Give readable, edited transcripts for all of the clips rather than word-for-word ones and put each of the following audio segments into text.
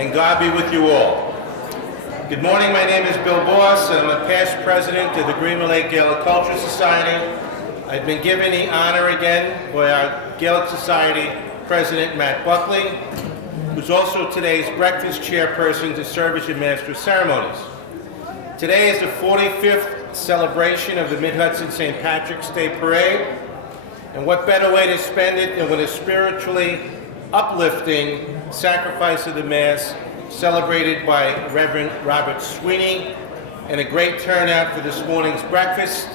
and God be with you all. Good morning, my name is Bill Boss, and I'm a past president of the Greenville Lake Gaelic Culture Society. I've been given the honor again by our Gaelic Society President Matt Buckley, who's also today's breakfast chairperson to serve as your Master of Ceremonies. Today is the 45th celebration of the Mid-Hudson St. Patrick's Day Parade, and what better way to spend it than with a spiritually uplifting sacrifice of the Mass celebrated by Reverend Robert Sweeney, and a great turnout for this morning's breakfast,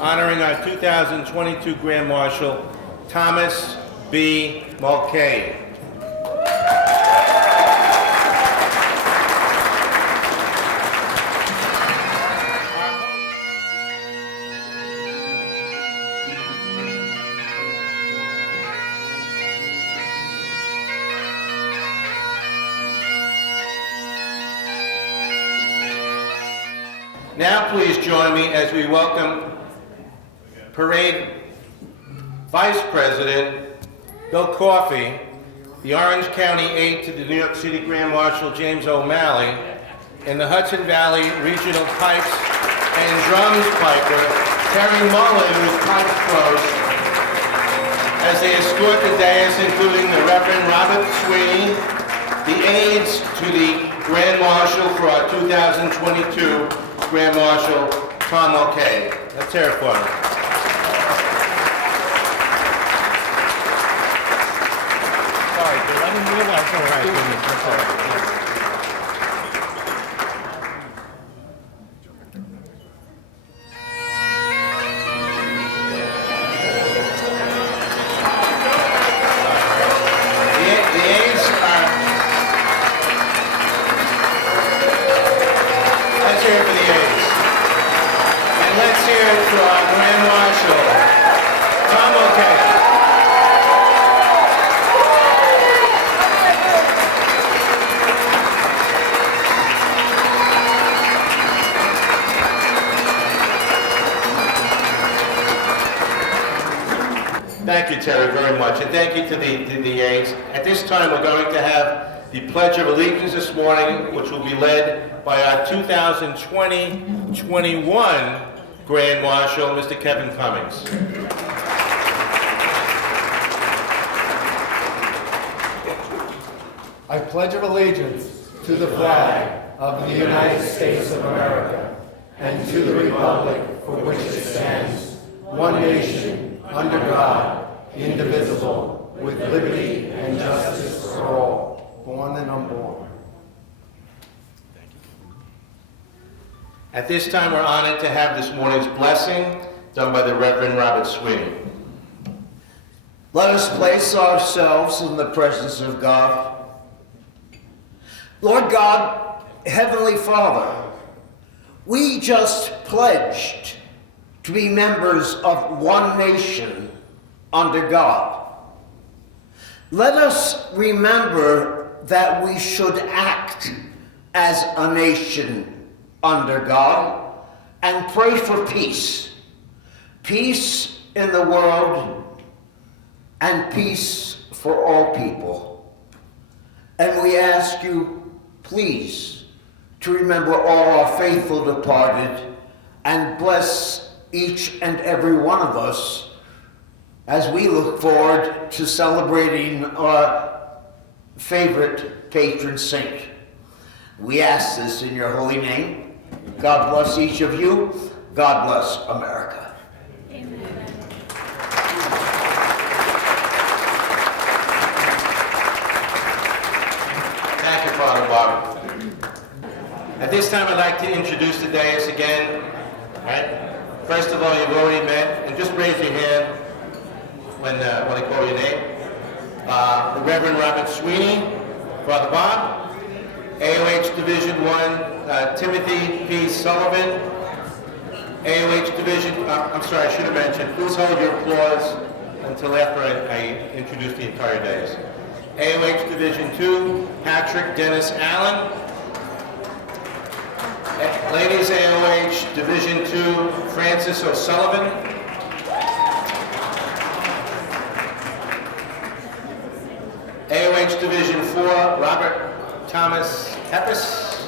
honoring our 2022 Grand Marshal, Thomas B. Mulcahy. Now please join me as we welcome Parade Vice President Bill Coffey, the Orange County aide to the New York City Grand Marshal James O'Malley, and the Hudson Valley Regional Pipes and Drums Piper Terry Mullen, whose pipes close, as they escort the dais, including the Reverend Robert Sweeney, the aides to the Grand Marshal for our 2022 Grand Marshal Tom Mulcahy. Let's hear it for him. Sorry, dude. I didn't realize. All right. That's all right. Thank you, Terry, very much, and thank you to the aides. At this time, we're going to have the Pledge of Allegiance this morning, which will be led by our 2020-21 Grand Marshal, Mr. Kevin Cummings. I pledge allegiance to the flag of the United States of America and to the republic for which it stands, one nation, under God, indivisible, with liberty and justice for all, born and unborn. At this time, we're honored to have this morning's blessing done by the Reverend Robert Sweeney. Let us place ourselves in the presence of God. Lord God, Heavenly Father, we just pledged to be members of one nation under God. Let us remember that we should act as a nation under God and pray for peace. Peace in the world and peace for all people. And we ask you, please, to remember all our faithful departed and bless each and every one of us as we look forward to celebrating our favorite patron saint. We ask this in your holy name. God bless each of you. God bless America. Thank you, Father Bob. At this time, I'd like to introduce the dais again. All right? First of all, you've already met, and just raise your hand when I call your name. The Reverend Robert Sweeney, Father Bob, AOH Division 1, Timothy P. Sullivan, AOH Division, I'm sorry, I should have mentioned, please hold your applause until after I introduce the entire dais. AOH Division 2, Patrick Dennis Allen. Ladies AOH Division 2, Francis O'Sullivan. AOH Division 4, Robert Thomas Heppes.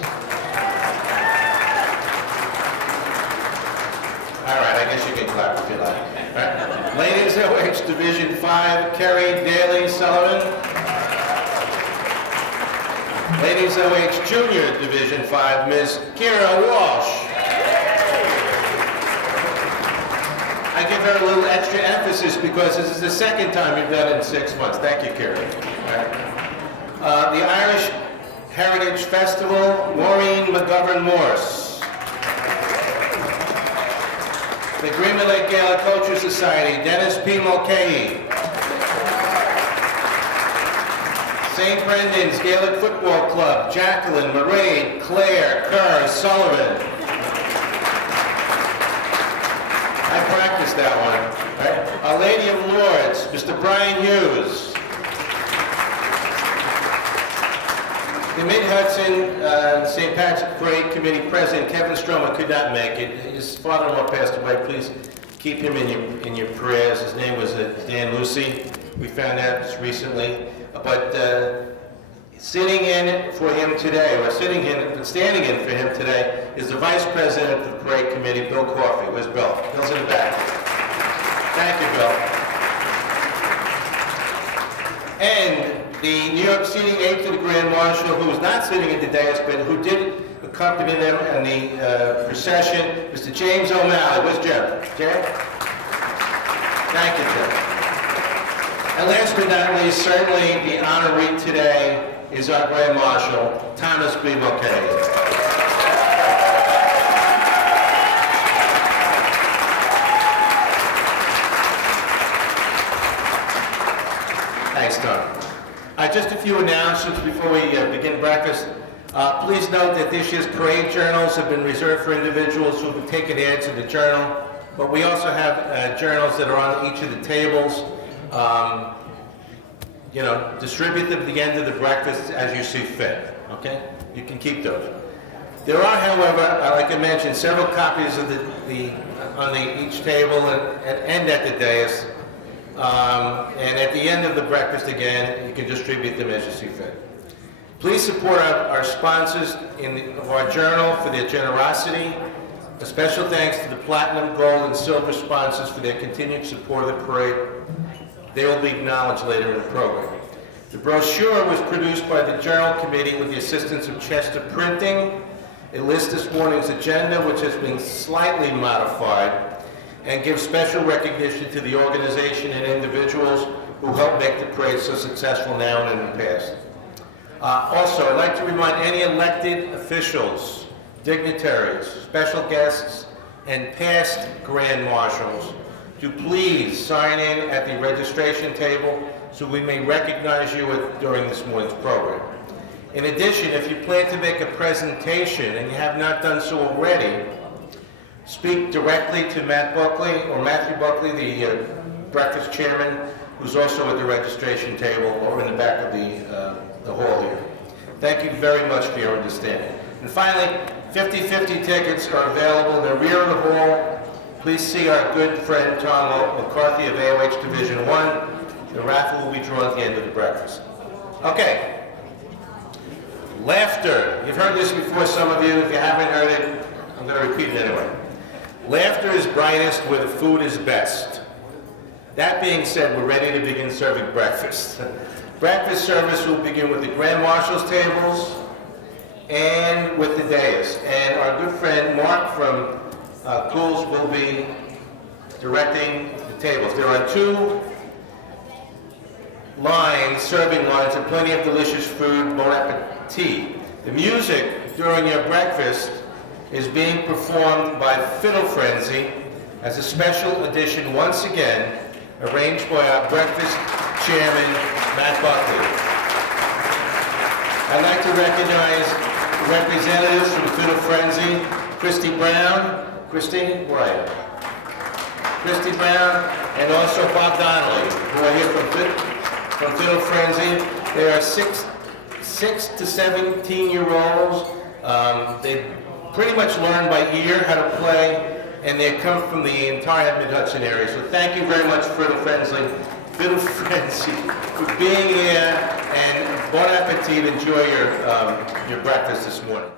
All right, I guess you can clap if you like. All right. Ladies OH Division 5, Kerry Daly Sullivan. Ladies OH Junior Division 5, Ms. Kira Walsh. I give her a little extra emphasis because this is the second time you've done it in 6 months. Thank you, Kira. All right. The Irish Heritage Festival, Maureen McGovern Morse. The Greenwood Lake Gaelic Culture Society, Dennis P. Mulcahy. St. Brendan's Gaelic Football Club, Jacqueline, Mairead, Claire, Kerr, Sullivan. I practiced that one. Right? Our Lady of Lourdes, Mr. Brian Hughes. The Mid-Hudson St. Patrick's Parade Committee President Kevin Stroman could not make it. His father-in-law passed away. Please keep him in your prayers. His name was Dan Lucy. We found out just recently. But sitting in for him today, or standing in for him today, is the Vice President of the Parade Committee, Bill Coffey. Where's Bill? Bill's in the back. Thank you, Bill. And the New York City aide to the Grand Marshal, who is not sitting at the dais, but who did accompany them in the procession, Mr. James O'Malley. Where's Jim? Jim? Thank you, Jim. And last but not least, certainly the honoree today is our Grand Marshal, Thomas B. Mulcahy. Thanks, Tom. Just a few announcements before we begin breakfast. Please note that this year's parade journals have been reserved for individuals who have taken ads in the journal, but we also have journals that are on each of the tables. Distribute them at the end of the breakfast as you see fit, okay? You can keep those. There are, however, like I mentioned, several copies of each table and at the dais. And at the end of the breakfast, again, you can distribute them as you see fit. Please support our sponsors of our journal for their generosity. A special thanks to the platinum, gold, and silver sponsors for their continued support of the parade. They will be acknowledged later in the program. The brochure was produced by the Journal Committee with the assistance of Chester Printing. It lists this morning's agenda, which has been slightly modified, and give special recognition to the organization and individuals who helped make the parade so successful now and in the past. Also, I'd like to remind any elected officials, dignitaries, special guests, and past Grand Marshals to please sign in at the registration table so we may recognize you during this morning's program. In addition, if you plan to make a presentation and you have not done so already, speak directly to Matthew Buckley, the breakfast chairman, who's also at the registration table or in the back of the hall here. Thank you very much for your understanding. And finally, 50/50 tickets are available in the rear of the hall. Please see our good friend Tom McCarthy of AOH Division 1. The raffle will be drawn at the end of the breakfast. Okay. Laughter. You've heard this before, some of you. If you haven't heard it, I'm going to repeat it anyway. Laughter is brightest where the food is best. That being said, we're ready to begin serving breakfast. Breakfast service will begin with the Grand Marshal's tables and with the dais. And our good friend Mark from Cools will be directing the tables. There are 2 lines, serving lines, and plenty of delicious food, bon appetit. The music during your breakfast is being performed by Fiddle Frenzy as a special edition, once again, arranged by our breakfast chairman, Matt Buckley. I'd like to recognize representatives from Fiddle Frenzy, Christy Brown. Christy, where are you? Christy Brown, and also Bob Donnelly, who are here from Fiddle Frenzy. They are 6 to 17-year-olds. They pretty much learn by ear how to play, and they come from the entire Mid-Hudson area. So thank you very much, Fiddle Frenzy, for being here, and bon appetit. Steve. Enjoy your breakfast this morning.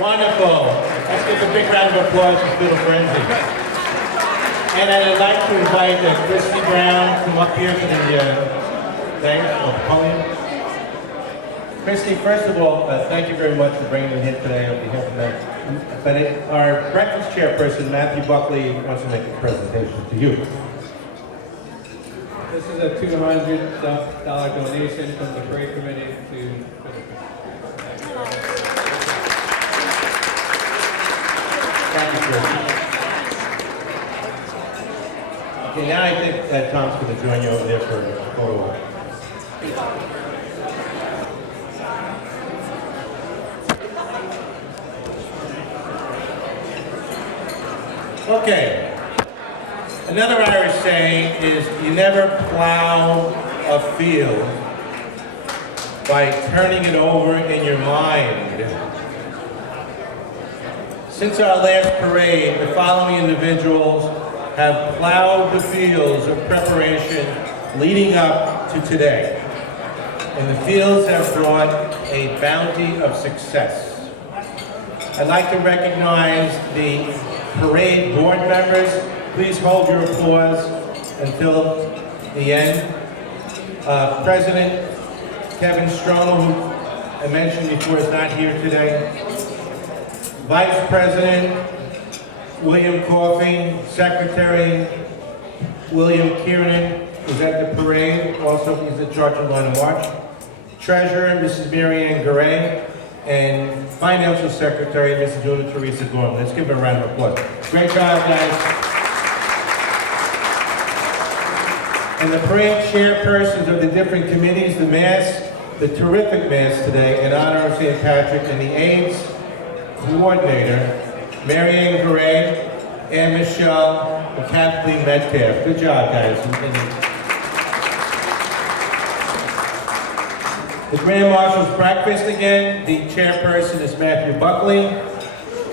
Wonderful. Let's give a big round of applause for Little Frenzy. And I'd like to invite Christy Brown to come up here to the thing, or podium. Christy, first of all, thank you very much for bringing me here today on behalf of that. But our breakfast chairperson, Matthew Buckley, wants to make a presentation to you. This is a $200 donation from the parade committee to. Thank you, Christy. Okay, now I think that Tom's going to join you over there for a photo. Okay. Another Irish saying is, you never plow a field by turning it over in your mind. Since our last parade, the following individuals have plowed the fields of preparation leading up to today. And the fields have brought a bounty of success. I'd like to recognize the parade board members. Please hold your applause until the end. President Kevin Stromer, who I mentioned before, is not here today. Vice President William Coffey, Secretary William Kiernan, who's at the parade, also he's in charge of Line of March. Treasurer, Mrs. Mary Ann Garay, and Financial Secretary, Mrs. Una Teresa Gorman. Let's give her a round of applause. Great job, guys. And the parade chairpersons of the different committees, the mass, the terrific mass today in honor of St. Patrick, and the AIDS coordinator, Mary Ann Garay, and Michelle, and Kathleen Metcalf. Good job, guys. The Grand Marshal's breakfast again, the chairperson is Matthew Buckley.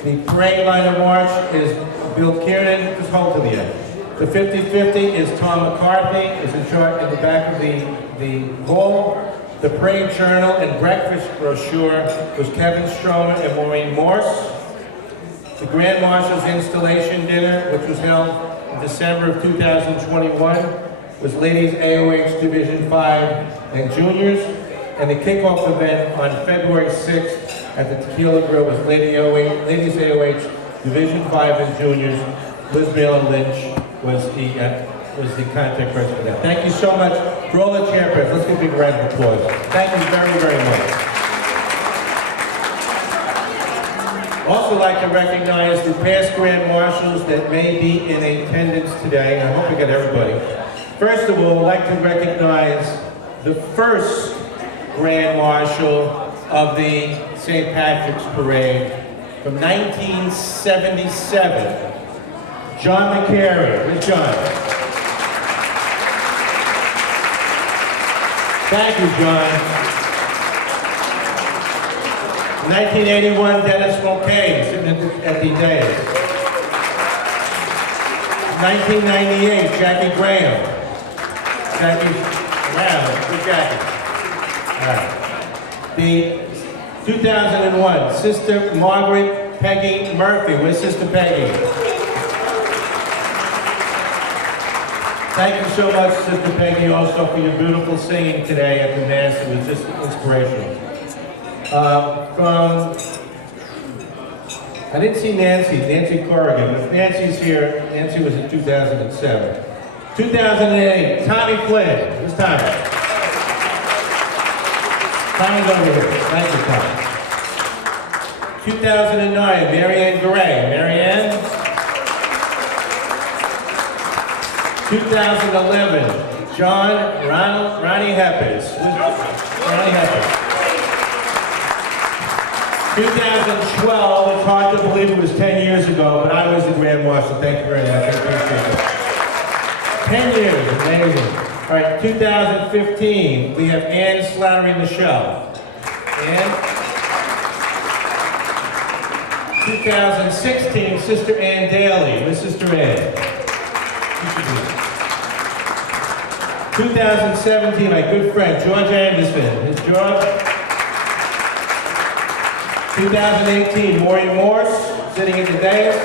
The parade line of march is Bill Kiernan, just hold to the end. The 50-50 is Tom McCarthy, is in charge in the back of the hall. The parade journal and breakfast brochure was Kevin Stromer and Maureen Morse. The Grand Marshal's installation dinner, which was held in December of 2021, was Ladies AOH Division 5 and Juniors. And the kickoff event on February 6th at the Tequila Grill was Ladies AOH Division 5 and Juniors. Liz Miller Lynch was the contact person for that. Thank you so much for all the chairpersons. Let's give a big round of applause. Thank you very, very much. Also like to recognize the past Grand Marshals that may be in attendance today. I hope we got everybody. First of all, I'd like to recognize the first Grand Marshal of the St. Patrick's Parade from 1977, John McCary. Where's John? Thank you, John. 1981, Dennis Mulcahy, sitting at the dais. 1998, Jackie Graham. Jackie, wow, good Jackie. All right. The 2001, Sister Margaret Peggy Murphy. Where's Sister Peggy? Thank you so much, Sister Peggy, also for your beautiful singing today at the Mass. It was just inspirational. I didn't see Nancy Corrigan, but if Nancy's here, Nancy was in 2007. 2008, Tommy Flynn. Who's Tommy? Tommy's over here. Thank you, Tommy. 2009, Marianne Gray. Marianne? 2011, Ronnie Heppers. Ronnie Heppers. 2012, it's hard to believe it was 10 years ago, but I was the Grand Marshal. Thank you very much. I appreciate it. 10 years, amazing. All right, 2015, we have Ann Slattery Michelle. Ann. 2016, Sister Ann Daly. Where's Sister Ann? 2017, my good friend, George Anderson. Is George? 2018, Maureen Morse, sitting in the dais.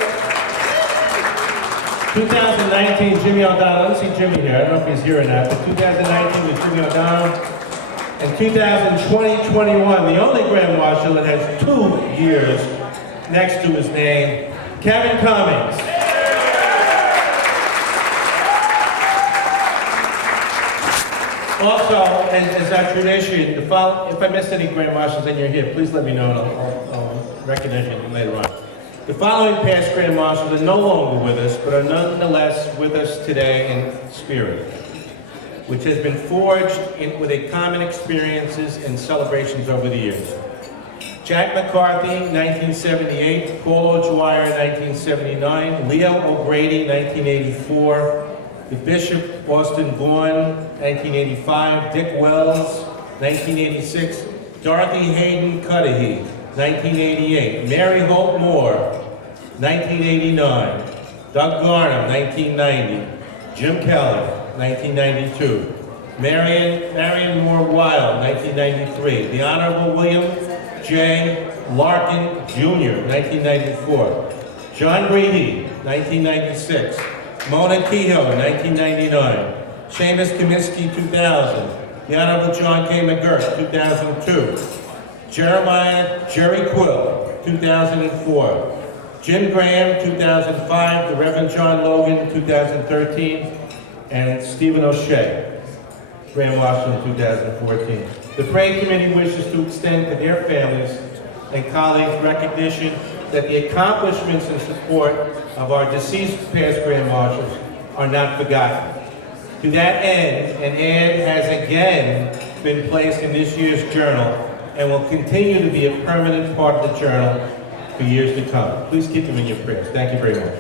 2019, Jimmy O'Donnell. I don't see Jimmy here. I don't know if he's here or not, but 2019 was Jimmy O'Donnell. And 2020-21, the only Grand Marshal that has 2 years next to his name, Kevin Cummings. Also, as our tradition, if I missed any Grand Marshals and you're here, please let me know and I'll recognize you later on. The following past Grand Marshals are no longer with us, but are nonetheless with us today in spirit, which has been forged with a common experiences and celebrations over the years. Jack McCarthy, 1978, Paul O'Dwyer, 1979, Leo O'Grady, 1984, the Bishop Austin Vaughn, 1985, Dick Wells, 1986, Dorothy Hayden Cudahy, 1988, Mary Holt Moore, 1989, Doug Garnham, 1990, Jim Keller, 1992, Marion Moore Wild, 1993, the Honorable William J. Larkin Jr., 1994, John Breedy, 1996, Mona Kehoe, 1999, Seamus Kaminsky, 2000, the Honorable John K. McGirt, 2002, Jerry Quill, 2004, Jim Graham, 2005, the Reverend John Logan, 2013, and Stephen O'Shea, Grand Marshal in 2014. The Parade Committee wishes to extend to their families and colleagues recognition that the accomplishments and support of our deceased past Grand Marshals are not forgotten. To that end, an ad has again been placed in this year's journal and will continue to be a permanent part of the journal for years to come. Please keep them in your prayers. Thank you very much.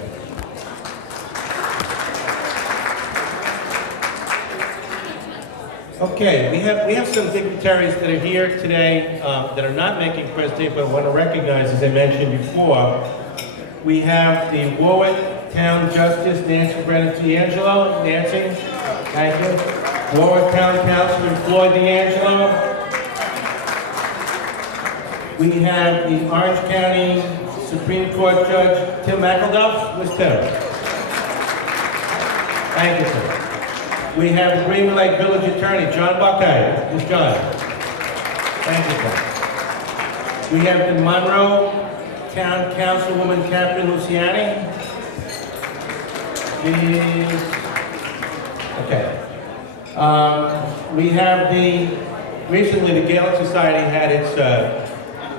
Okay, we have some dignitaries that are here today that are not making presentation, but I want to recognize, as I mentioned before, we have the Warwick Town Justice, Nancy Brennan D'Angelo. Nancy, thank you. Warwick Town Councilman Floyd D'Angelo. We have the Orange County Supreme Court Judge Tim McElduff. Where's Tim? Thank you, sir. We have the Green Lake Village Attorney, John Buckeye. Who's John? Thank you, sir. We have the Monroe Town Councilwoman, Catherine Luciani. Okay. We have recently the Gaelic Society had its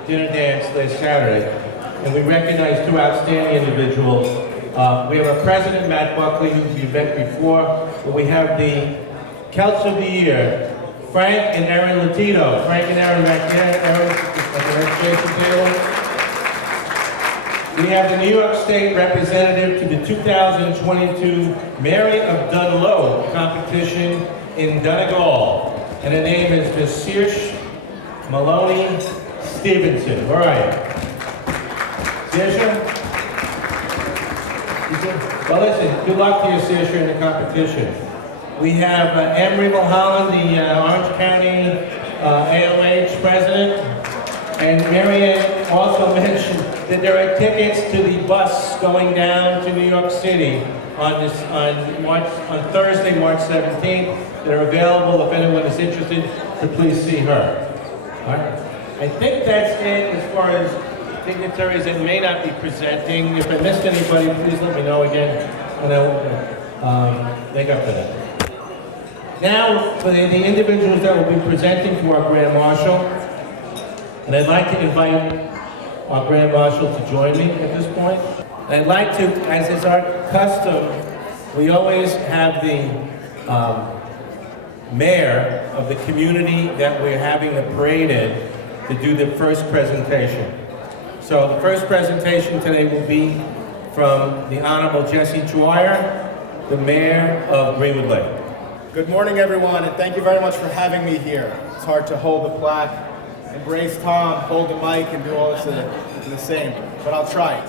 dinner dance last Saturday, and we recognize two outstanding individuals. We have our president, Matt Buckley, who you've met before, but we have the Celts of the Year, Frank and Erin Latino. Frank and Erin back there. Erin, at the registration table. We have the New York State representative to the 2022 Mary of Dunlow competition in Donegal, and her name is Ms. Saoirse Maloney Stevenson. All right. Saoirse? Well, listen, good luck to you, Saoirse, in the competition. We have Emery Mulholland, the Orange County AOH president, and Marianne also mentioned that there are tickets to the bus going down to New York City on Thursday, March 17th. That are available if anyone is interested to please see her. All right. I think that's it as far as dignitaries that may not be presenting. If I missed anybody, please let me know again, and I will make up for that. Now, for the individuals that will be presenting to our Grand Marshal, and I'd like to invite our Grand Marshal to join me at this point. And I'd like to, as is our custom, we always have the mayor of the community that we're having the parade in to do the first presentation. So the first presentation today will be from the Honorable Jesse Dwyer, the mayor of Greenwood Lake. Good morning, everyone, and thank you very much for having me here. It's hard to hold the plaque, embrace Tom, hold the mic, and do all this in the same, but I'll try.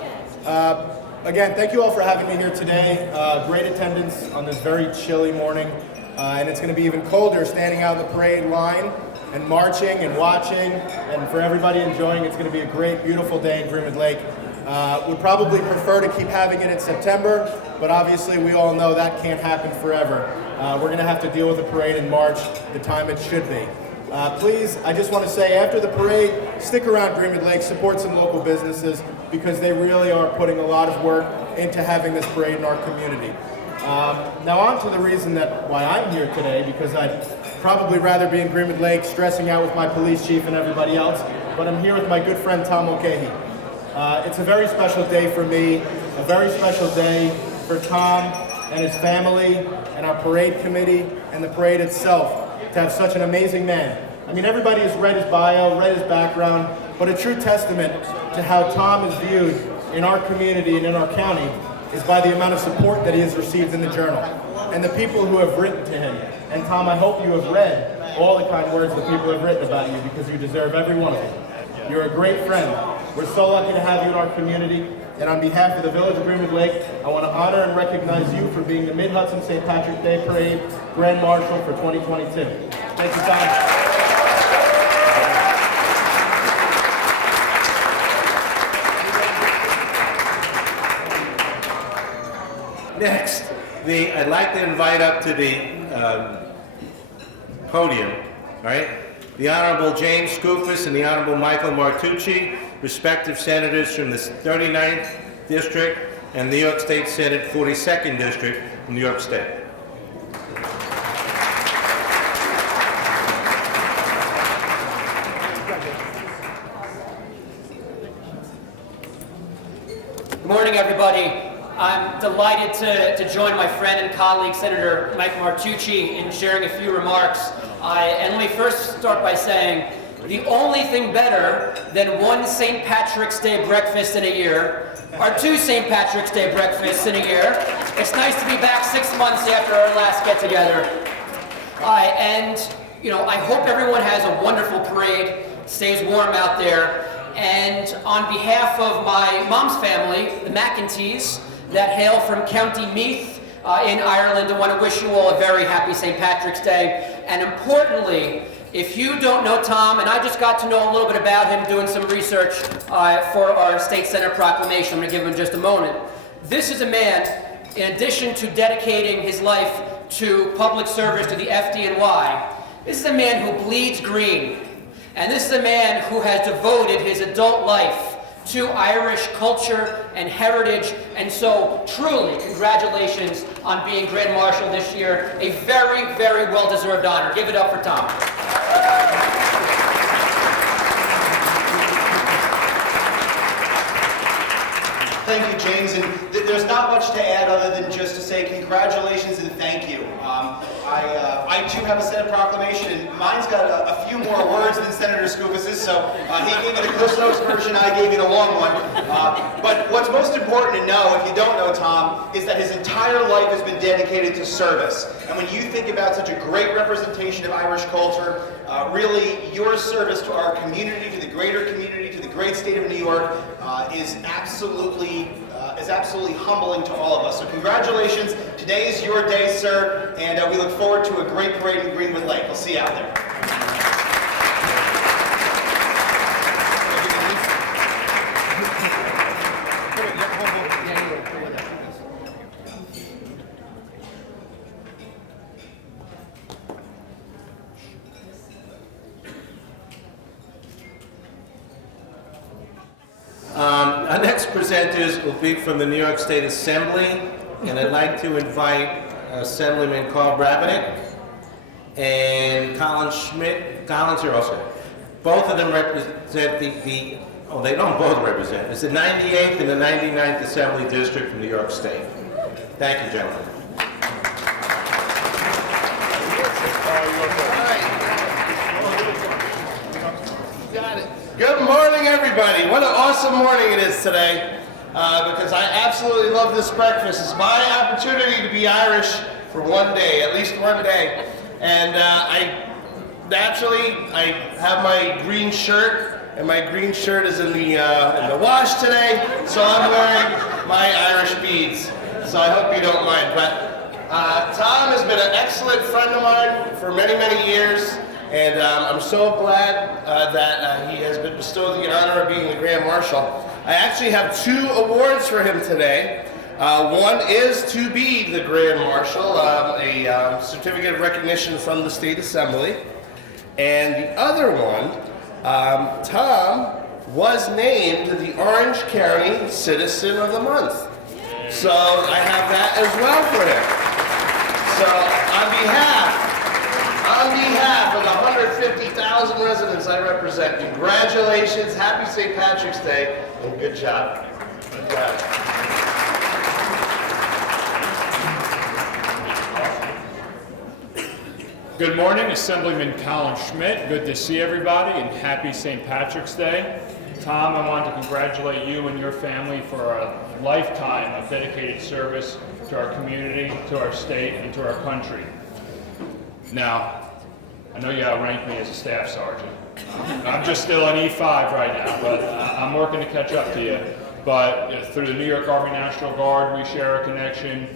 Again, thank you all for having me here today. Great attendance on this very chilly morning, and it's going to be even colder standing out in the parade line and marching and watching, and for everybody enjoying. It's going to be a great, beautiful day in Greenwood Lake. Would probably prefer to keep having it in September, but obviously we all know that can't happen forever. We're going to have to deal with the parade in March, the time it should be. Please, I just want to say, after the parade, stick around Greenwood Lake, support some local businesses, because they really are putting a lot of work into having this parade in our community. Now on to the reason why I'm here today, because I'd probably rather be in Greenwood Lake stressing out with my police chief and everybody else, but I'm here with my good friend Tom Mulcahy. It's a very special day for me, a very special day for Tom and his family and our parade committee and the parade itself to have such an amazing man. I mean, everybody has read his bio, read his background, but a true testament to how Tom is viewed in our community and in our county is by the amount of support that he has received in the Journal and the people who have written to him. And Tom, I hope you have read all the kind words that people have written about you, because you deserve every one of them. You're a great friend. We're so lucky to have you in our community. And on behalf of the Village of Greenwood Lake, I want to honor and recognize you for being the Mid-Hudson St. Patrick's Day Parade Grand Marshal for 2022. Thank you, Tom. Next, I'd like to invite up to the podium, all right, the Honorable James Skoufis and the Honorable Michael Martucci, respective senators from the 39th District and New York State Senate 42nd District in New York State. Good morning, everybody. I'm delighted to join my friend and colleague, Senator Mike Martucci, in sharing a few remarks. And let me first start by saying, the only thing better than one St. Patrick's Day breakfast in a year are two St. Patrick's Day breakfasts in a year. It's nice to be back 6 months after our last get-together. And I hope everyone has a wonderful parade, stays warm out there, and on behalf of my mom's family, the McEntees, that hail from County Meath in Ireland, I want to wish you all a very happy St. Patrick's Day. And importantly, if you don't know Tom, and I just got to know a little bit about him doing some research for our State Center proclamation, I'm going to give him just a moment. This is a man, in addition to dedicating his life to public service to the FDNY, this is a man who bleeds green. And this is a man who has devoted his adult life to Irish culture and heritage. And so, truly, congratulations on being Grand Marshal this year. A very, very well-deserved honor. Give it up for Tom. Thank you, James. And there's not much to add other than just to say congratulations and thank you. I too have a Senate proclamation, and mine's got a few more words than Senator Skoufis's, so he gave me the Cliff Notes version, I gave you the long one. But what's most important to know, if you don't know Tom, is that his entire life has been dedicated to service. And when you think about such a great representation of Irish culture, really your service to our community, to the greater community, to the great state of New York, is absolutely humbling to all of us. So congratulations. Today is your day, sir, and we look forward to a great parade in Greenwood Lake. We'll see you out there. Our next presenters will be from the New York State Assembly, and I'd like to invite Assemblyman Carl Brabenec and Colin Schmidt. Colin's here also. Both of them represent they don't both represent. It's the 98th and the 99th Assembly District from New York State. Thank you, gentlemen. Good morning, everybody. What an awesome morning it is today, because I absolutely love this breakfast. It's my opportunity to be Irish for one day, at least one day. And I have my green shirt, and my green shirt is in the wash today, so I'm wearing my Irish beads. So I hope you don't mind. But Tom has been an excellent friend of mine for many, many years. And I'm so glad that he has been bestowed the honor of being the Grand Marshal. I actually have 2 awards for him today. One is to be the Grand Marshal, a certificate of recognition from the State Assembly. And the other one, Tom was named the Orange County Citizen of the Month. So I have that as well for him. So on behalf of the 150,000 residents I represent, congratulations, happy St. Patrick's Day, and good job. Good job. Good morning, Assemblyman Colin Schmidt. Good to see everybody, and happy St. Patrick's Day. Tom, I want to congratulate you and your family for a lifetime of dedicated service to our community, to our state, and to our country. Now, I know you outrank me as a staff sergeant. I'm just still an E5 right now, but I'm working to catch up to you. But through the New York Army National Guard, we share a connection.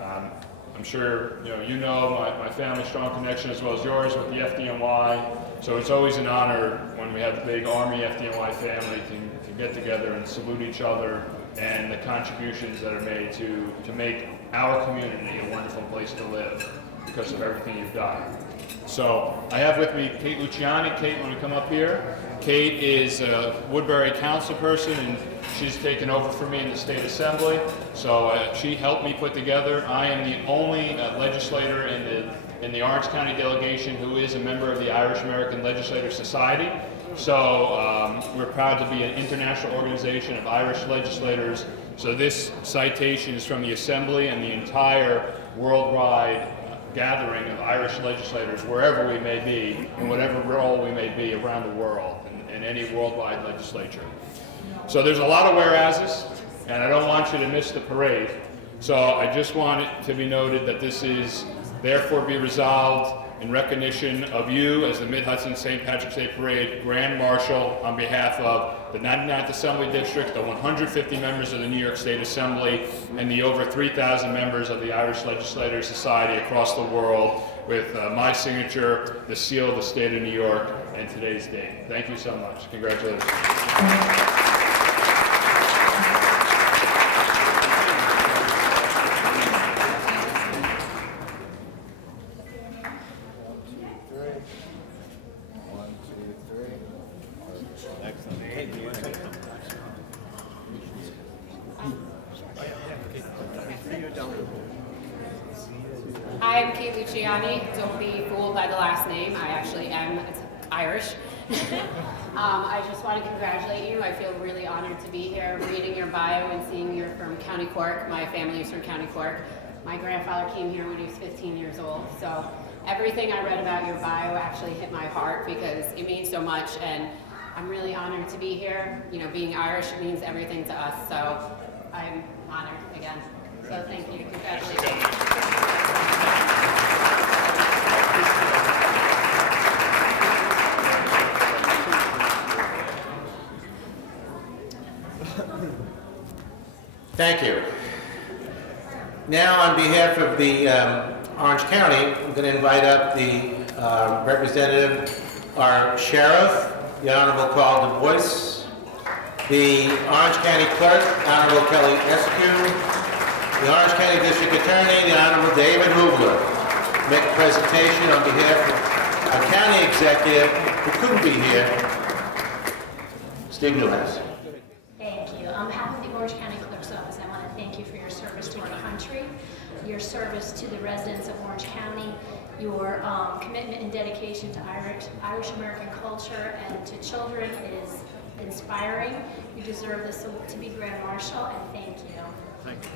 I'm sure you know my family's strong connection as well as yours with the FDNY. So it's always an honor when we have the big Army FDNY family to get together and salute each other and the contributions that are made to make our community a wonderful place to live because of everything you've done. So I have with me Kate Luciani. Kate, want to come up here? Kate is a Woodbury council person, and she's taken over for me in the State Assembly. So she helped me put together. I am the only legislator in the Orange County delegation who is a member of the Irish American Legislative Society. So we're proud to be an international organization of Irish legislators. So this citation is from the Assembly and the entire worldwide gathering of Irish legislators, wherever we may be, in whatever role we may be around the world, in any worldwide legislature. So there's a lot of whereases, and I don't want you to miss the parade. So I just want it to be noted that this is therefore be resolved, in recognition of you as the Mid-Hudson St. Patrick's Day Parade Grand Marshal on behalf of the 99th Assembly District, the 150 members of the New York State Assembly, and the over 3,000 members of the Irish Legislators Society across the world, with my signature, the seal of the state of New York, and today's date. Thank you so much. Congratulations. Hi, I'm Kate Luciani. Don't be fooled by the last name. I actually am Irish. I just want to congratulate you. I feel really honored to be here, reading your bio and seeing you're from County Cork. My family is from County Cork. My grandfather came here when he was 15 years old. So everything I read about your bio actually hit my heart because it means so much, and I'm really honored to be here. You know, being Irish means everything to us, so I'm honored again. So thank you. Congratulations. Thank you. Now, on behalf of the Orange County, I'm going to invite up the representative, our sheriff, the Honorable Carl Du Bois, the Orange County Clerk, Honorable Kelly Eskew, the Orange County District Attorney, the Honorable David Hubler, make a presentation on behalf of our county executive who couldn't be here, Steve Newhouse. Thank you. On behalf of the Orange County Clerk's Office, I want to thank you for your service to our country, your service to the residents of Orange County, your commitment and dedication to Irish American culture and to children is inspiring. You deserve this to be Grand Marshal, and thank you. Thank you.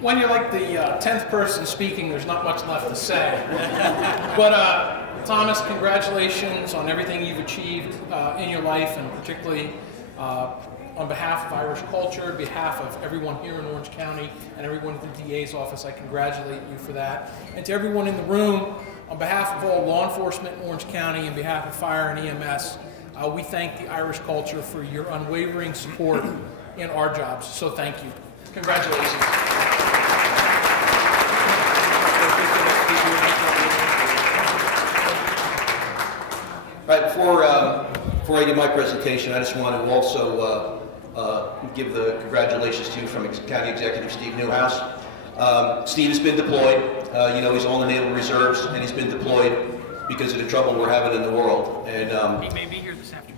When you're like the 10th person speaking, there's not much left to say. But Thomas, congratulations on everything you've achieved in your life, and particularly on behalf of Irish culture, on behalf of everyone here in Orange County and everyone at the DA's office, I congratulate you for that. And to everyone in the room, on behalf of all law enforcement in Orange County, on behalf of fire and EMS, we thank the Irish culture for your unwavering support in our jobs. So thank you. Congratulations. Right, before I give my presentation, I just want to also give the congratulations to you from County Executive Steve Newhouse. Steve has been deployed. You know, he's on the Naval Reserves, and he's been deployed because of the trouble we're having in the world. And he may be here this afternoon.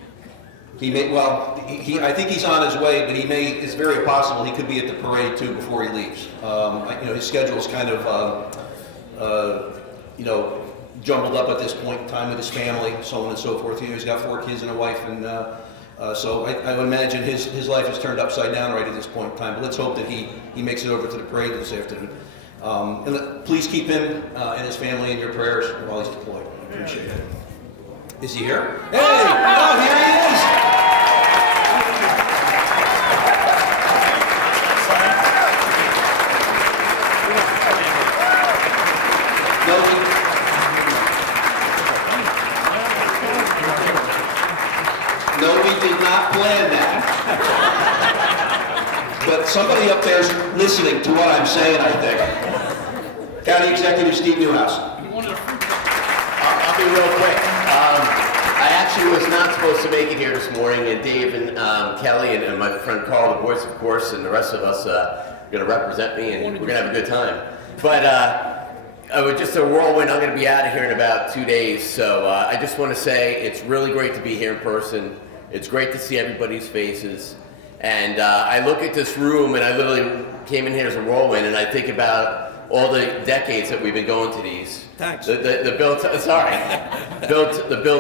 He may, well, I think he's on his way, but he may, it's very possible he could be at the parade too before he leaves. You know, his schedule's kind of, you know, jumbled up at this point in time with his family, so on and so forth. You know, he's got 4 kids and a wife, and so I would imagine his life is turned upside down right at this point in time. But let's hope that he makes it over to the parade this afternoon. And please keep him and his family in your prayers while he's deployed. I appreciate it. Is he here? Hey! Oh, here he is! No, we did not plan that. But somebody up there is listening to what I'm saying, I think. County Executive Steve Newhouse. I'll be real quick. I actually was not supposed to make it here this morning, and Dave and Kelly and my friend Carl Du Bois, of course, and the rest of us are going to represent me, and we're going to have a good time. But just a whirlwind. I'm going to be out of here in about 2 days, so I just want to say it's really great to be here in person. It's great to see everybody's faces. And I look at this room, and I literally came in here as a whirlwind, and I think about all the decades that we've been going to these. Thanks. The Bill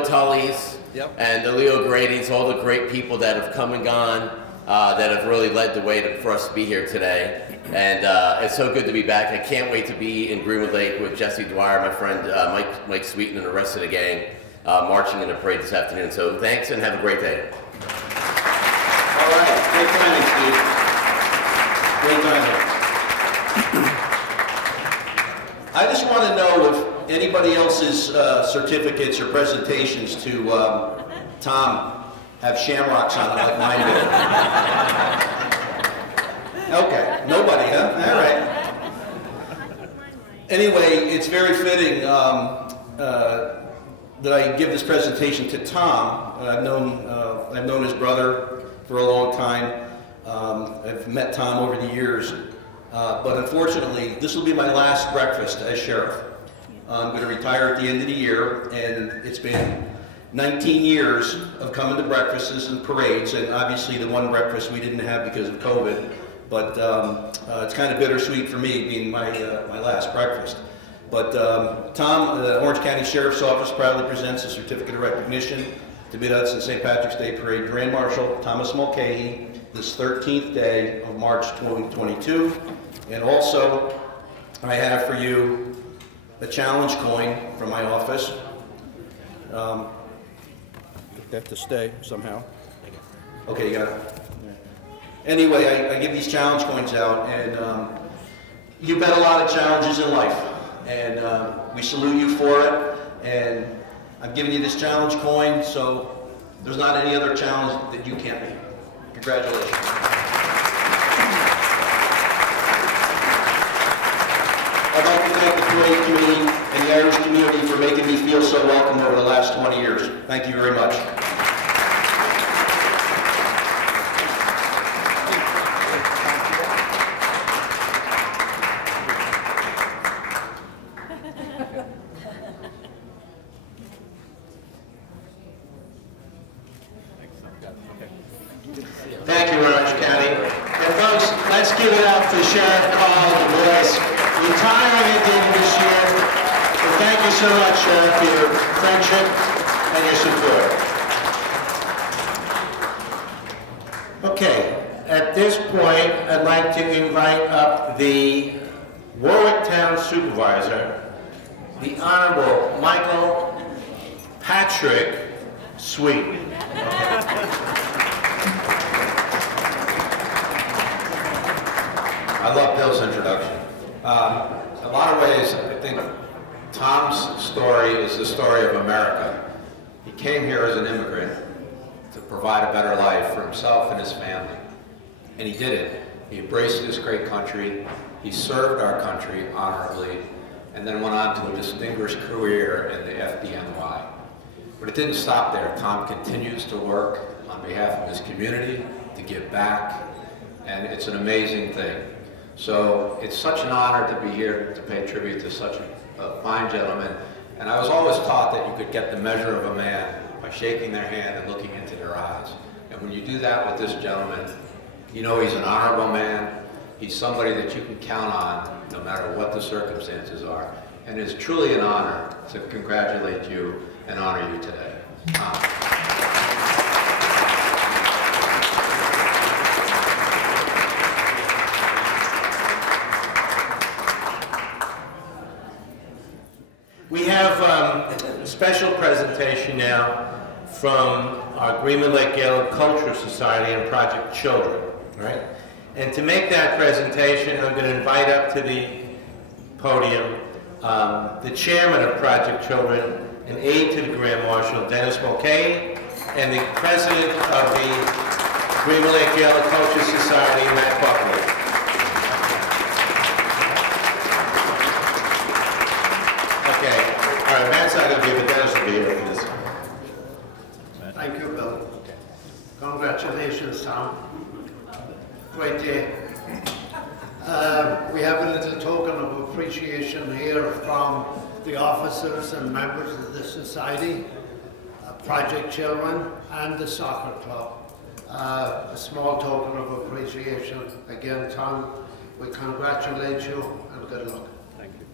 Tullys, yep, and the Leo Grady's, all the great people that have come and gone, that have really led the way for us to be here today. And it's so good to be back. I can't wait to be in Greenwood Lake with Jesse Dwyer, my friend Mike Sweeten, and the rest of the gang, marching in the parade this afternoon. So thanks, and have a great day. All right. Great timing, Steve. Great timing. I just want to know if anybody else's certificates or presentations to Tom have shamrocks on it like mine did. Okay, nobody, huh? All right. Anyway, it's very fitting that I give this presentation to Tom. I've known his brother for a long time. I've met Tom over the years, but unfortunately, this will be my last breakfast as sheriff. I'm going to retire at the end of the year, and it's been 19 years of coming to breakfasts and parades, and obviously the one breakfast we didn't have because of COVID, but it's kind of bittersweet for me being my last breakfast. But Tom, the Orange County Sheriff's Office proudly presents a certificate of recognition to Mid-Hudson St. Patrick's Day Parade Grand Marshal Thomas Mulcahy this 13th day of March 2022. And also, I have for you a challenge coin from my office. Get that to stay somehow. Okay, you got it. Anyway, I give these challenge coins out, and you've met a lot of challenges in life, and we salute you for it. And I'm giving you this challenge coin, so there's not any other challenge that you can't meet. Congratulations. I'd like to thank the parade committee and the Irish community for making me feel so welcome over the last 20 years. Thank you very much. Thank you, Orange County. And folks, let's give it up for Sheriff Carl Du Bois, retiring at the end of this year. And thank you so much, Sheriff, for your friendship and your support. Okay, at this point, I'd like to invite up the Warwick Town Supervisor, the Honorable Michael Patrick Sweet. I love Bill's introduction. In a lot of ways, I think Tom's story is the story of America. He came here as an immigrant to provide a better life for himself and his family. And he did it. He embraced this great country. He served our country honorably, and then went on to a distinguished career in the FDNY. But it didn't stop there. Tom continues to work on behalf of his community, to give back, and it's an amazing thing. So it's such an honor to be here to pay tribute to such a fine gentleman. And I was always taught that you could get the measure of a man by shaking their hand and looking into their eyes. And when you do that with this gentleman, you know he's an honorable man. He's somebody that you can count on no matter what the circumstances are. And it's truly an honor to congratulate you and honor you today. We have a special presentation now from our Greenwood Lake Gaelic Cultural Society and Project Children, right? And to make that presentation, I'm going to invite up to the podium the chairman of Project Children, an aide to the Grand Marshal, Dennis Mulcahy, and the president of the Greenwood Lake Gaelic Cultural Society, Matt Buckley. All right, Matt's not going to be here, but Dennis will be here for this. Thank you, Bill. Congratulations, Tom. Great day. We have a little token of appreciation here from the officers and members of the Society, Project Children, and the Soccer Club. A small token of appreciation. Again, Tom, we congratulate you and good luck. Thank you.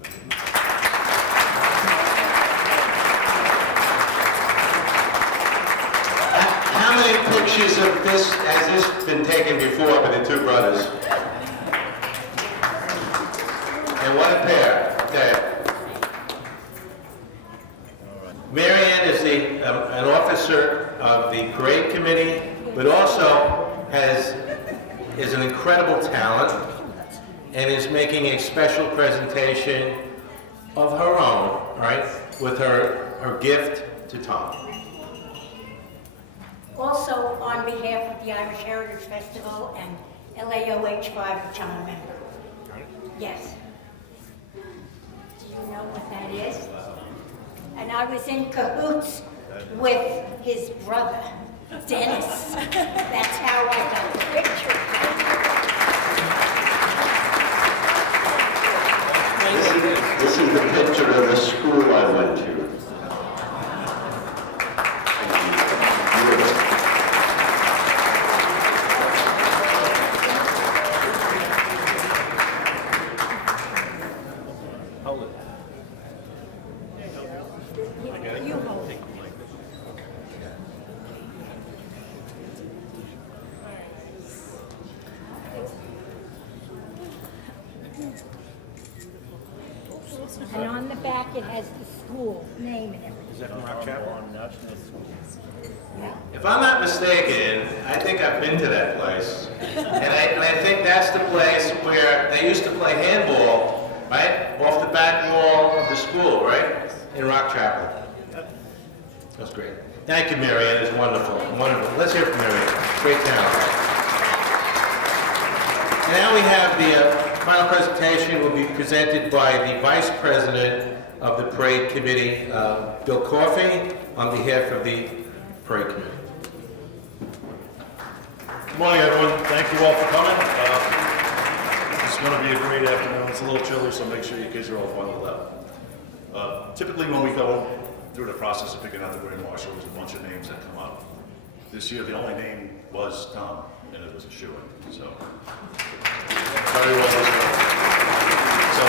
How many pictures of this has this been taken before by the two brothers? And what a pair. Okay. Mary Ann is an officer of the parade committee, but also has is an incredible talent and is making a special presentation of her own, right, with her gift to Tom. Also, on behalf of the Irish Heritage Festival and LAOH 5, which I'm a member. Yes. Do you know what that is? And I was in cahoots with his brother, Dennis. That's how I got the picture. This is the picture of the school I went to. And on the back, it has the school name and everything. Is that from Rock Chapel? If I'm not mistaken, I think I've been to that place. And I think that's the place where they used to play handball, right? Off the back wall of the school, right? In Rock Chapel. That's great. Thank you, Marianne. It's wonderful. Wonderful. Let's hear from Marianne. Great talent. Now we have the final presentation will be presented by the Vice President of the Parade Committee, Bill Coffey, on behalf of the Parade Committee. Good morning, everyone. Thank you all for coming. It's going to be a great afternoon. It's a little chilly, so make sure you kids are all bundled up. Typically, when we go through the process of picking out the Grand Marshal, there's a bunch of names that come up. This year, the only name was Tom, and it was a shoo-in. So, very well deserved. So,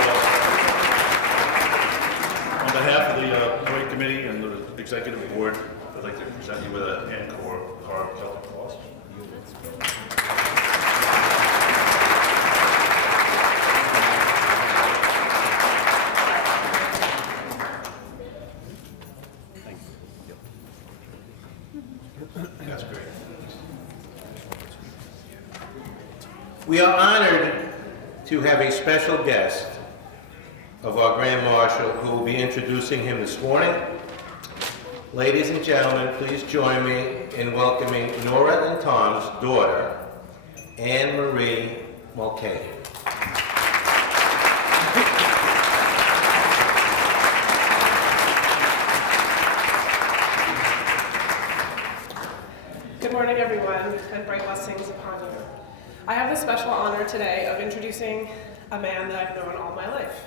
on behalf of the Parade Committee and the Executive Board, I'd like to present you with a hand-carved Celtic cross. That's great. We are honored to have a special guest of our Grand Marshal who will be introducing him this morning. Ladies and gentlemen, please join me in welcoming Nora and Tom's daughter, Anne Marie Mulcahy. Good morning, everyone, and bright blessings upon you. I have the special honor today of introducing a man that I've known all my life.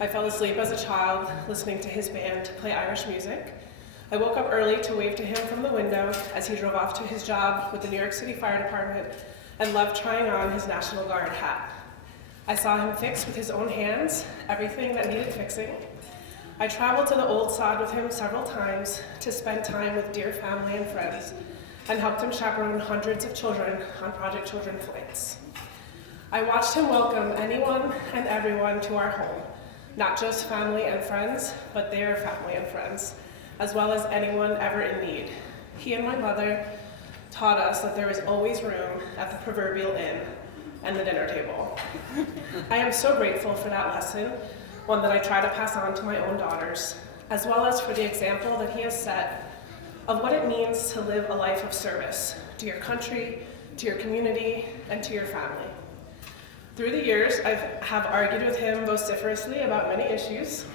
I fell asleep as a child listening to his band play Irish music. I woke up early to wave to him from the window as he drove off to his job with the New York City Fire Department and loved trying on his National Guard hat. I saw him fix with his own hands everything that needed fixing. I traveled to the old sod with him several times to spend time with dear family and friends, and helped him chaperone hundreds of children on Project Children flights. I watched him welcome anyone and everyone to our home, not just family and friends, but their family and friends, as well as anyone ever in need. He and my mother taught us that there is always room at the proverbial inn and the dinner table. I am so grateful for that lesson, one that I try to pass on to my own daughters, as well as for the example that he has set of what it means to live a life of service to your country, to your community, and to your family. Through the years, I have argued with him vociferously about many issues,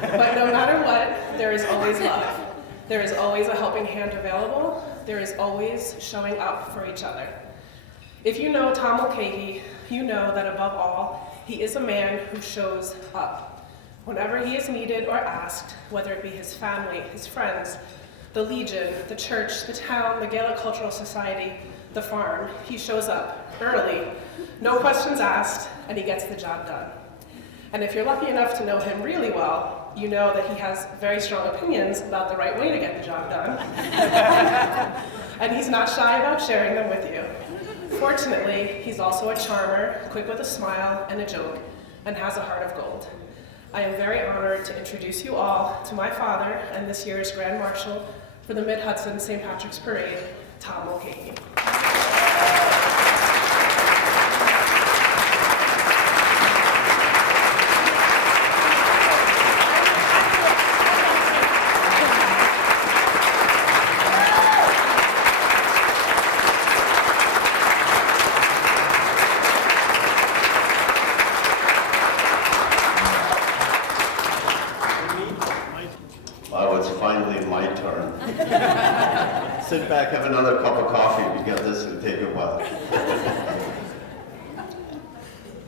but no matter what, there is always love. There is always a helping hand available. There is always showing up for each other. If you know Tom Mulcahy, you know that above all, he is a man who shows up. Whenever he is needed or asked, whether it be his family, his friends, the Legion, the church, the town, the Gaelic Cultural Society, the farm, he shows up early, no questions asked, and he gets the job done. And if you're lucky enough to know him really well, you know that he has very strong opinions about the right way to get the job done. And he's not shy about sharing them with you. Fortunately, he's also a charmer, quick with a smile and a joke, and has a heart of gold. I am very honored to introduce you all to my father and this year's Grand Marshal for the Mid-Hudson St. Patrick's Parade, Tom Mulcahy. sit back, have another cup of coffee, because this will take a while.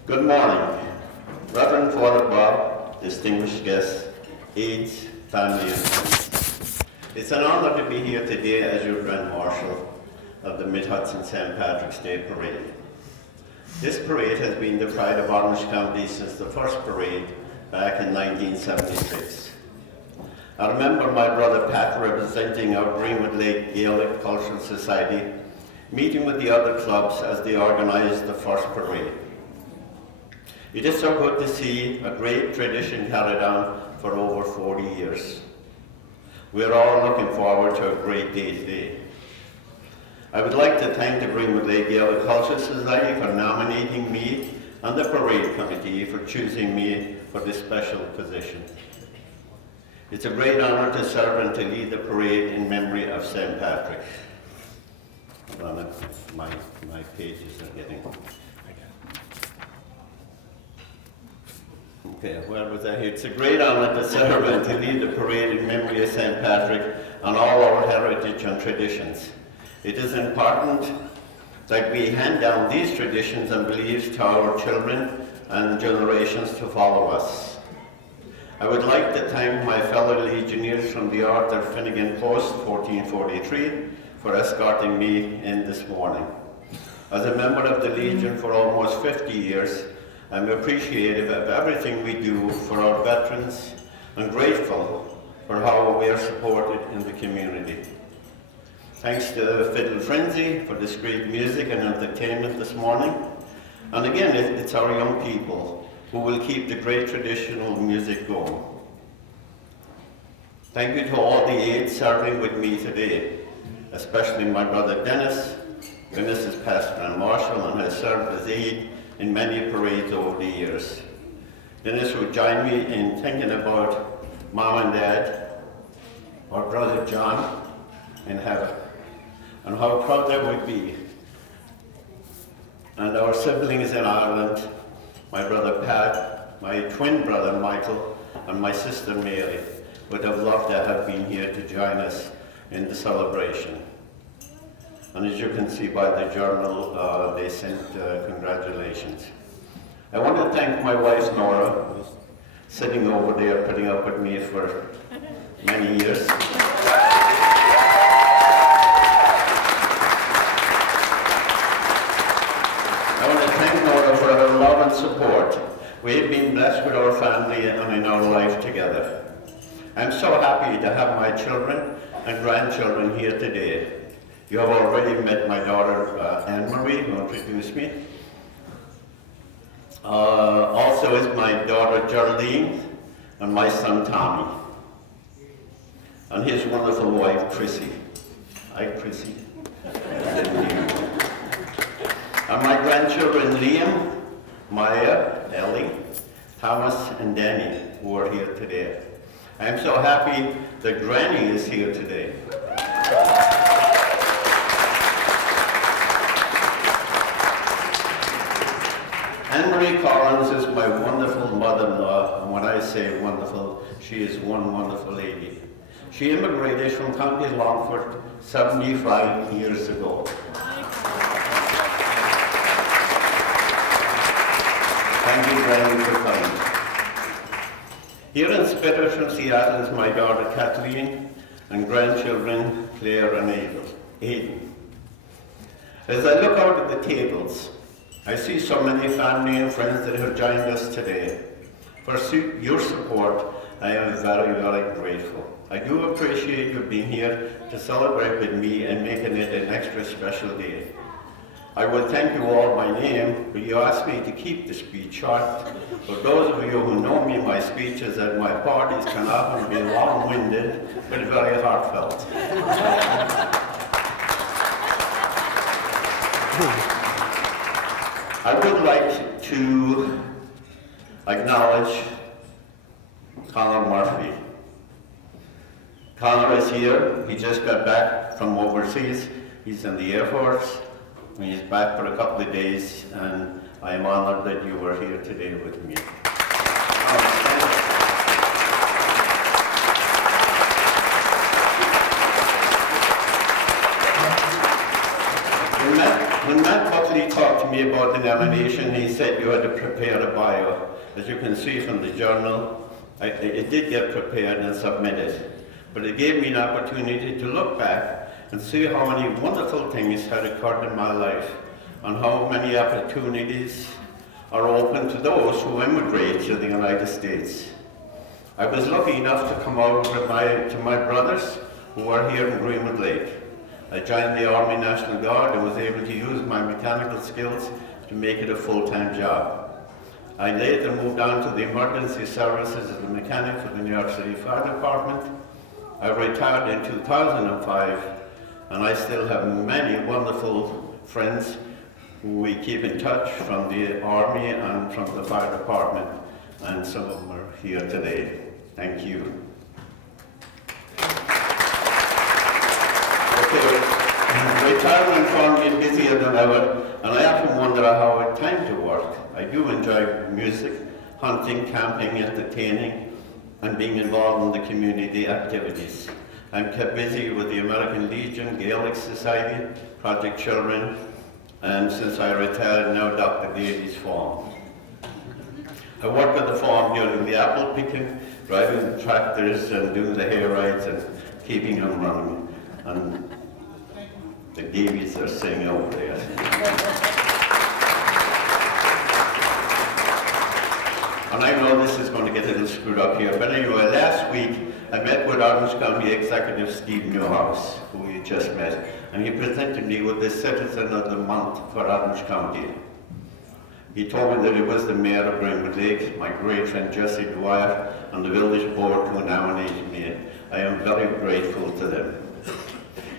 Good morning, Reverend Father Bob, distinguished guests, aides, family, and friends. It's an honor to be here today as your Grand Marshal of the Mid-Hudson St. Patrick's Day Parade. This parade has been the pride of Orange County since the first parade back in 1976. I remember my brother Pat, representing our Greenwood Lake Gaelic Cultural Society, meeting with the other clubs as they organized the first parade. It is so good to see a great tradition carried on for over 40 years. We are all looking forward to a great day today. I would like to thank the Greenwood Lake Gaelic Cultural Society for nominating me and the parade committee for choosing me for this special position. It's a great honor to serve and to lead the parade in memory of St. Patrick. Hold on, my pages are getting... Okay, where was I here? It's a great honor to serve and to lead the parade in memory of St. Patrick and all our heritage and traditions. It is important that we hand down these traditions and beliefs to our children and generations to follow us. I would like to thank my fellow Legionnaires from the Arthur Finnegan Post, 1443, for escorting me in this morning. As a member of the Legion for almost 50 years, I'm appreciative of everything we do for our veterans and grateful for how we are supported in the community. Thanks to Fiddle Frenzy for this great music and entertainment this morning. And again, it's our young people who will keep the great traditional music going. Thank you to all the aides serving with me today, especially my brother Dennis. Dennis is past Grand Marshal and has served as aide in many parades over the years. Dennis would join me in thinking about Mom and Dad, our brother John in heaven, and how proud they would be. And our siblings in Ireland, my brother Pat, my twin brother Michael, and my sister Mary would have loved to have been here to join us in the celebration. And as you can see by the journal, they sent congratulations. I want to thank my wife Nora, who's sitting over there putting up with me for many years. I want to thank Nora for her love and support. We have been blessed with our family and in our life together. I'm so happy to have my children and grandchildren here today. You have already met my daughter Anne-Marie, who introduced me. Also is my daughter Geraldine and my son Tommy. And his wonderful wife Chrissy. Hi Chrissy. And my grandchildren Liam, Maya, Ellie, Thomas and Danny, who are here today. I'm so happy that Granny is here today. Anne-Marie Collins is my wonderful mother-in-law, and when I say wonderful, she is one wonderful lady. She immigrated from County Longford 75 years ago. Thank you, Granny, for coming. Here in Spitter from Seattle is my daughter Kathleen and grandchildren Claire and Aiden. As I look out at the tables, I see so many family and friends that have joined us today. For your support, I am very, very grateful. I do appreciate you being here to celebrate with me and making it an extra special day. I will thank you all by name, but you asked me to keep the speech short. For those of you who know me, my speeches at my parties can often be long-winded, but very heartfelt. I would like to acknowledge Conor Murphy. Conor is here. He just got back from overseas. He's in the Air Force. He's back for a couple of days, and I am honored that you were here today with me. he talked to me about the nomination. He said you had to prepare a bio. As you can see from the journal, it did get prepared and submitted. But it gave me an opportunity to look back and see how many wonderful things had occurred in my life and how many opportunities are open to those who immigrate to the United States. I was lucky enough to come out with to my brothers who were here in Greenwood Lake. I joined the Army National Guard and was able to use my mechanical skills to make it a full-time job. I later moved on to the emergency services as a mechanic for the New York City Fire Department. I retired in 2005, and I still have many wonderful friends who we keep in touch from the Army and from the Fire Department, and some of them are here today. Thank you. Okay, retirement found me busier than ever, and I often wonder how I have time to work. I do enjoy music, hunting, camping, entertaining, and being involved in the community activities. I'm kept busy with the American Legion, Gaelic Society, Project Children, and since I retired now, Dr. Davies Farm. I work at the farm during the apple picking, driving the tractors and doing the hay rides and keeping them running. And the Davies are singing over there. And I know this is going to get a little screwed up here, but anyway, last week I met with Orange County Executive Steve Newhouse, who you just met, and he presented me with the Citizen of the Month for Orange County. He told me that it was the Mayor of Greenwood Lake, my great friend Jesse Dwyer, and the village board who nominated me. I am very grateful to them.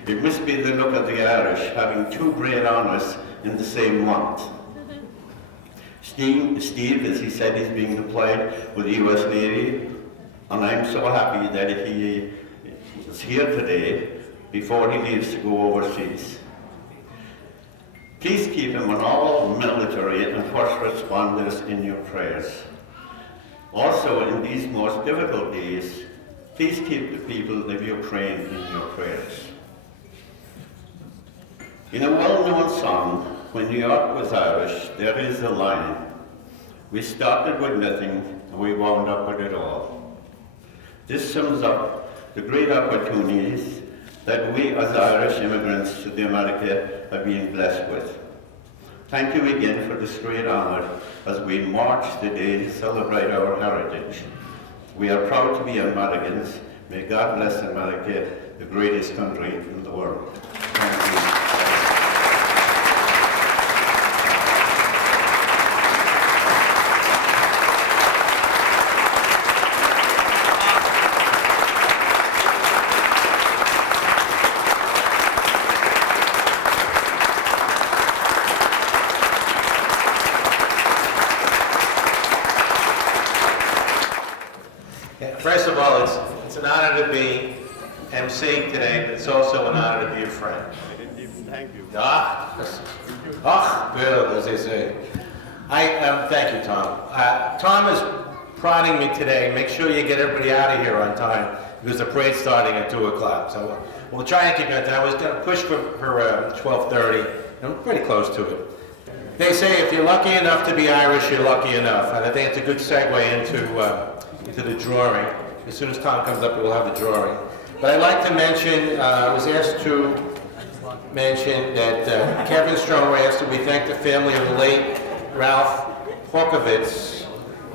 It must be the look of the Irish, having two great honours in the same month. Steve, as he said, is being deployed with the US Navy, and I'm so happy that he is here today before he leaves to go overseas. Please keep him and all military and first responders in your prayers. Also, in these most difficult days, please keep the people of Ukraine in your prayers. In a well-known song, when New York was Irish, there is a line. We started with nothing, and we wound up with it all. This sums up the great opportunities that we as Irish immigrants to the America have been blessed with. Thank you again for this great honor as we march today to celebrate our heritage. We are proud to be Americans. May God bless America, the greatest country in the world. Thank you. First of all, it's an honor to be emceeing today, but it's also an honor to be a friend. Thank you. Bill, as they say. Thank you, Tom. Tom is prodding me today. Make sure you get everybody out of here on time because the parade's starting at 2 o'clock. So we'll try and keep it on time. I was going to push for 12:30. I'm pretty close to it. They say if you're lucky enough to be Irish, you're lucky enough. And I think it's a good segue into the drawing. As soon as Tom comes up, we'll have the drawing. But I'd like to mention, I was asked to mention that Kevin Stromer asked that we thank the family of the late Ralph Horkovitz,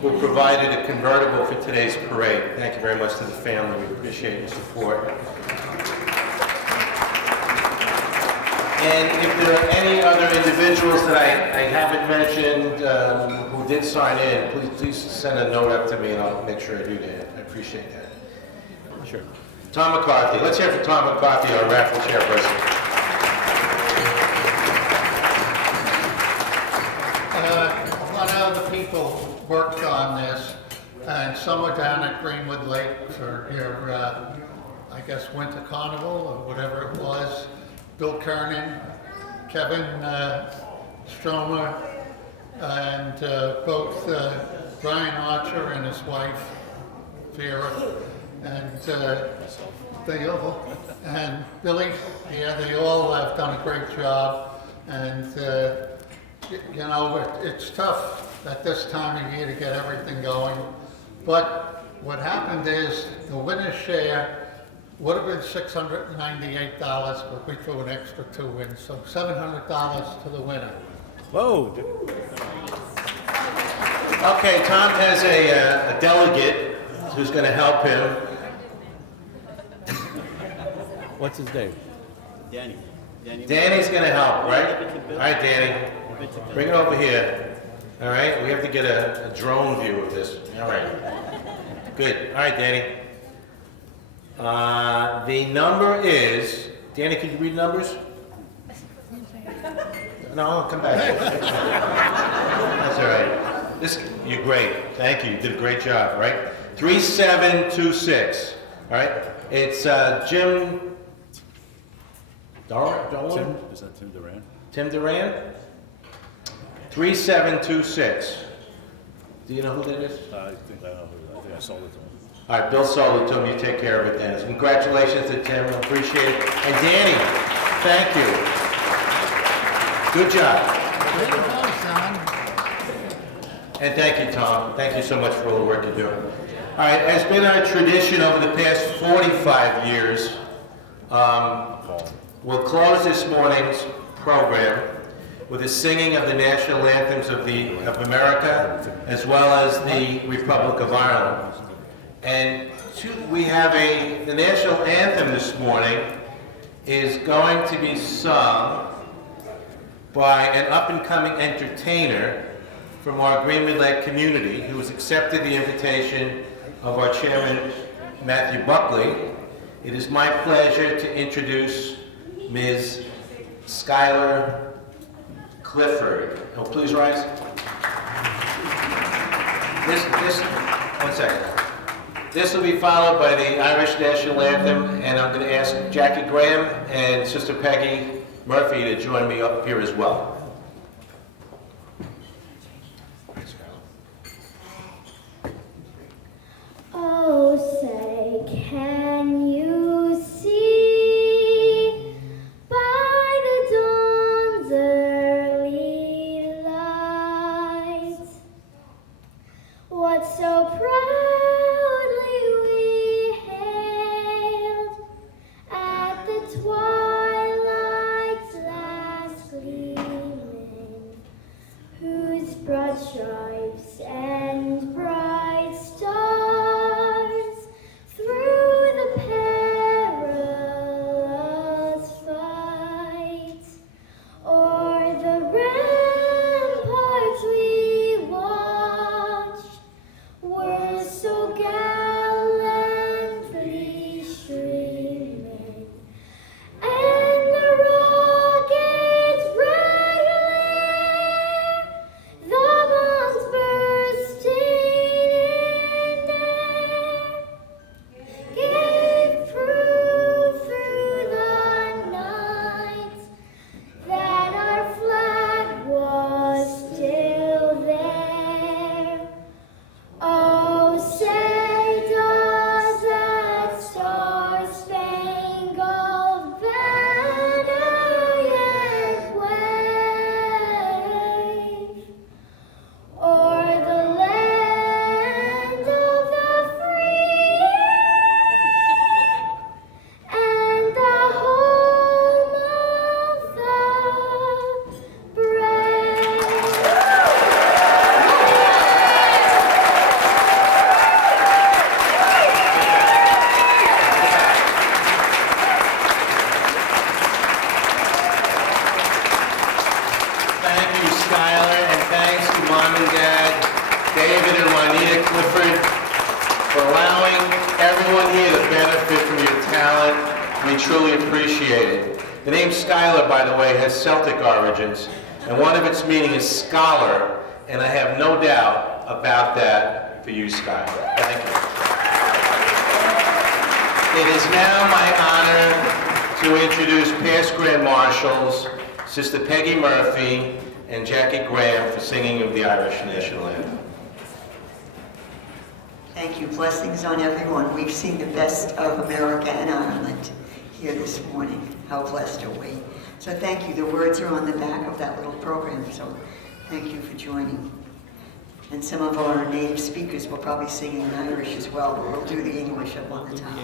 who provided a convertible for today's parade. Thank you very much to the family. We appreciate your support. And if there are any other individuals that I haven't mentioned who did sign in, please send a note up to me and I'll make sure I do that. I appreciate that. Sure. Tom McCarthy. Let's hear from Tom McCarthy, our raffle chairperson. A lot of other people worked on this, and some are down at Greenwood Lake for their, I guess, Winter Carnival or whatever it was. Bill Kernan, Kevin Stromer, and both Brian Archer and his wife, Vera, and Billy. Yeah, they all have done a great job, and You know, it's tough at this time of year to get everything going, but what happened is the winner's share would have been $698, but we threw an extra 2 in, so $700 to the winner. Whoa. Okay, Tom has a delegate who's going to help him. What's his name? Danny. Danny's going to help, right? All right, Danny. Bring it over here. All right, we have to get a drone view of this. All right. Good. All right, Danny. The number is, Danny, could you read numbers? No, I'll come back. That's all right. You're great. Thank you. You did a great job, all right? 3726. All right? It's Jim Dolan? Is that Tim Duran? Tim Duran? 3726. Do you know who that is? I think I sold it to him. All right, Bill sold it to him. You take care of it, Dennis. Congratulations to Tim. I appreciate it. And Danny, thank you. Good job. And thank you, Tom. Thank you so much for all the work you do. All right, it's been our tradition over the past 45 years. We'll close this morning's program with the singing of the national anthems of America, as well as the Republic of Ireland. And we have the national anthem this morning is going to be sung by an up-and-coming entertainer from our Greenwood Lake community who has accepted the invitation of our chairman, Matthew Buckley. It is my pleasure to introduce Ms. Skylar Clifford. Oh, please rise. One second. This will be followed by the Irish National Anthem, and I'm going to ask Jackie Graham and Sister Peggy Murphy to join me up here as well. Oh, say, can you see by the dawn's early light what so proudly we hailed at the twilight's last gleaming, whose broad stripes and bright stars through the perilous fight o'er the ramparts we watched were so gallantly streaming, and the rocket's red glare, the bombs bursting in air, gave proof through the night that our flag was still there. Oh, say does that star-spangled banner yet wave o'er the land of the free and the home of the brave? Thank you, Skylar, and thanks to Mom and Dad, David and Juanita Clifford, for allowing everyone here to benefit from your talent. We truly appreciate it. The name Skylar, by the way, has Celtic origins, and one of its meaning is scholar, and I have no doubt about that for you, Skylar. Thank you. It is now my honor to introduce past Grand Marshals, Sister Peggy Murphy and Jackie Graham, for singing of the Irish National Anthem. Thank you. Blessings on everyone. We've seen the best of America and Ireland here this morning. How blessed are we? So thank you. The words are on the back of that little program, so thank you for joining. And some of our native speakers will probably sing in Irish as well, but we'll do the English up on the top.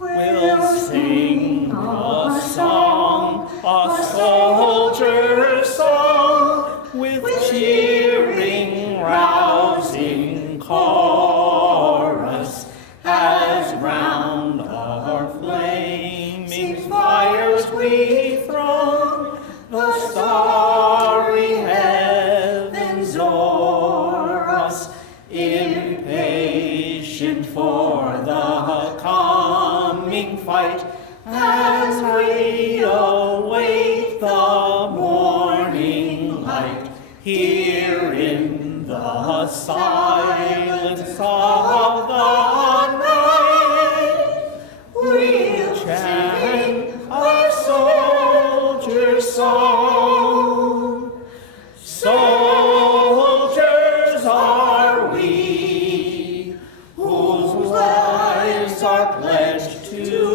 We'll sing a song, a soldier's song, with cheering, rousing chorus, as round our flaming fires we throng, the starry heavens o'er us, impatient for the coming fight, as we await the morning light. Here in the silence of the night, we'll chant our soldier's song. Soldiers are we, whose lives are pledged to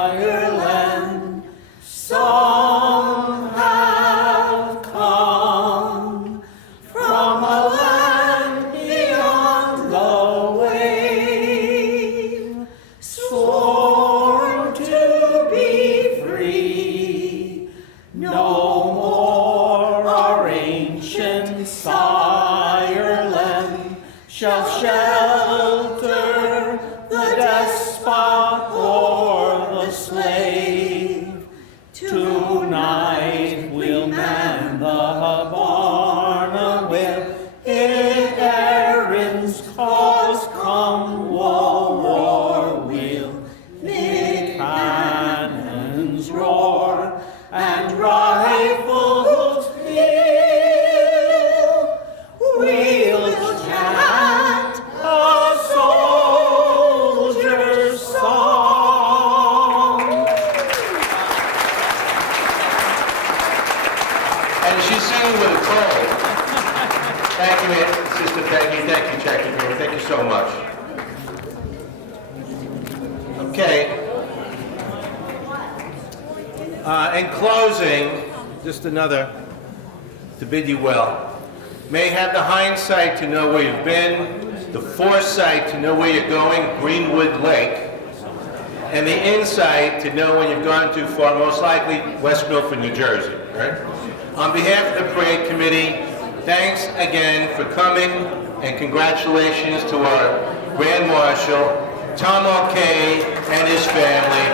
Ireland. Some have come from a land beyond the wave, sworn to be free. No more our ancient Ireland shall shelter the despot or the slave. Tonight we'll man the barn with errands, cause come war, we'll make cannons roar and rifles peal. We'll chant a soldier's song. And she's singing with a cold. Thank you, Sister Peggy. Thank you, Jackie. Thank you so much. Okay. In closing, just another to bid you well. May have the hindsight to know where you've been, the foresight to know where you're going, Greenwood Lake, and the insight to know when you've gone too far, most likely West Milford, New Jersey, right? On behalf of the parade committee, thanks again for coming, and congratulations to our Grand Marshal, Tom O'Kay, and his family.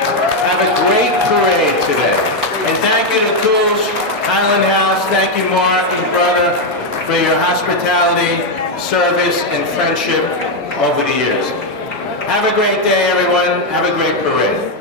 Have a great parade today. And thank you to Coos, Highland House, thank you Mark and brother for your hospitality, service, and friendship over the years. Have a great day, everyone. Have a great parade.